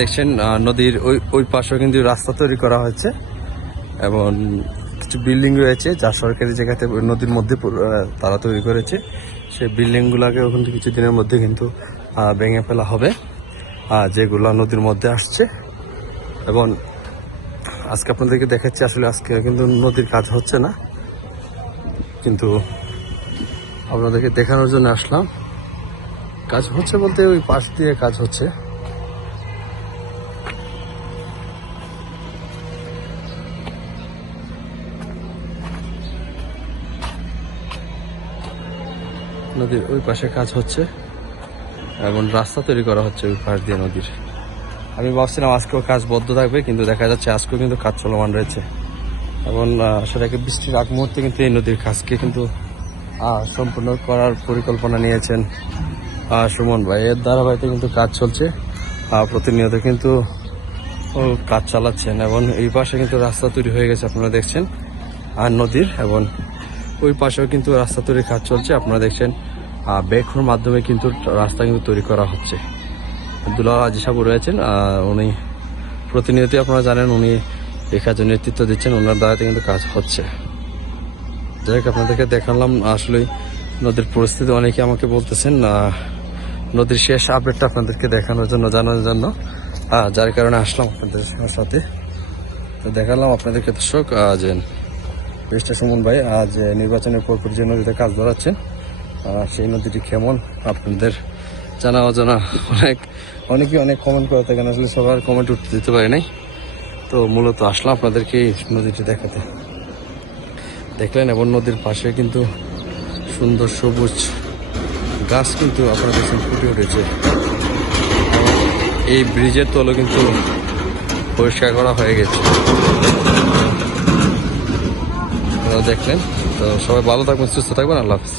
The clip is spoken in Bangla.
দেখছেন নদীর ওই ওই পাশেও কিন্তু রাস্তা তৈরি করা হয়েছে এবং কিছু বিল্ডিং রয়েছে যা সরকারি জায়গাতে নদীর মধ্যে তারা তৈরি করেছে। সেই বিল্ডিংগুলোকে কিন্তু কিছু দিনের মধ্যে কিন্তু ভেঙে ফেলা হবে যেগুলো নদীর মধ্যে আসছে। এবং আজকে আপনাদেরকে দেখাচ্ছি, আসলে আজকে কিন্তু নদীর কাজ হচ্ছে না। কিন্তু আপনাদেরকে দেখানোর জন্য আসলাম। কাজ হচ্ছে বলতে ওই পাশ দিয়ে কাজ হচ্ছে। নদীর ওই পাশে কাজ হচ্ছে এবং রাস্তা তৈরি করা হচ্ছে ওই পাশ দিয়ে নদীর। আমি ভাবছিলাম আজকেও কাজ বদ্ধ থাকবে, কিন্তু দেখা যাচ্ছে আজকেও কিন্তু কাজ চলমান রয়েছে। এবং সেটাকে বৃষ্টির আগ মুহূর্তে কিন্তু এই নদীর কাজকে কিন্তু সম্পূর্ণ করার পরিকল্পনা নিয়েছেন সুমন ভাই। এর ধারাবাহিতে কিন্তু কাজ চলছে প্রতিনিয়ত কিন্তু কাজ চালাচ্ছেন এবং এই পাশে কিন্তু রাস্তা তৈরি হয়ে গেছে, আপনারা দেখছেন, আর নদীর এবং ওই পাশেও কিন্তু রাস্তা তৈরির কাজ চলছে, আপনারা দেখছেন বেখুর মাধ্যমে কিন্তু রাস্তা কিন্তু তৈরি করা হচ্ছে। দুলাল আজি সাবু রয়েছেন উনি প্রতিনিয়তই আপনারা জানেন উনি এই কাজে নেতৃত্ব দিচ্ছেন, ওনার দ্বারাতে কিন্তু কাজ হচ্ছে। যাই হোক, আপনাদেরকে দেখালাম, আসলে নদীর পরিস্থিতি অনেকে আমাকে বলতেছেন নদীর শেষ আপডেটটা আপনাদেরকে দেখানোর জন্য, জানানোর জন্য। যার কারণে আসলাম আপনাদের সাথে। তো দেখালাম আপনাদেরকে, দর্শক যে বেশটা সুমন ভাই আজ নির্বাচনের পরপর যে নদীতে কাজ ধরাচ্ছেন সেই নদীটি কেমন? আপনাদের জানা অজানা অনেক অনেকেই অনেক কমেন্ট করে থাকেন আসলে সবার কমেন্ট উঠতে দিতে পারি নাই। তো মূলত আসলাম আপনাদেরকে এই নদীটি দেখাতে। দেখলেন এবং নদীর পাশে কিন্তু সুন্দর সবুজ গাছ কিন্তু আপনারা দেখছেন ফুটে উঠেছে। এই ব্রিজের তলও কিন্তু পরিষ্কার করা হয়ে গেছে। দেখলেন। তো সবাই ভালো থাকবেন, সুস্থ থাকবেন, আল্লাহ হাফিজ।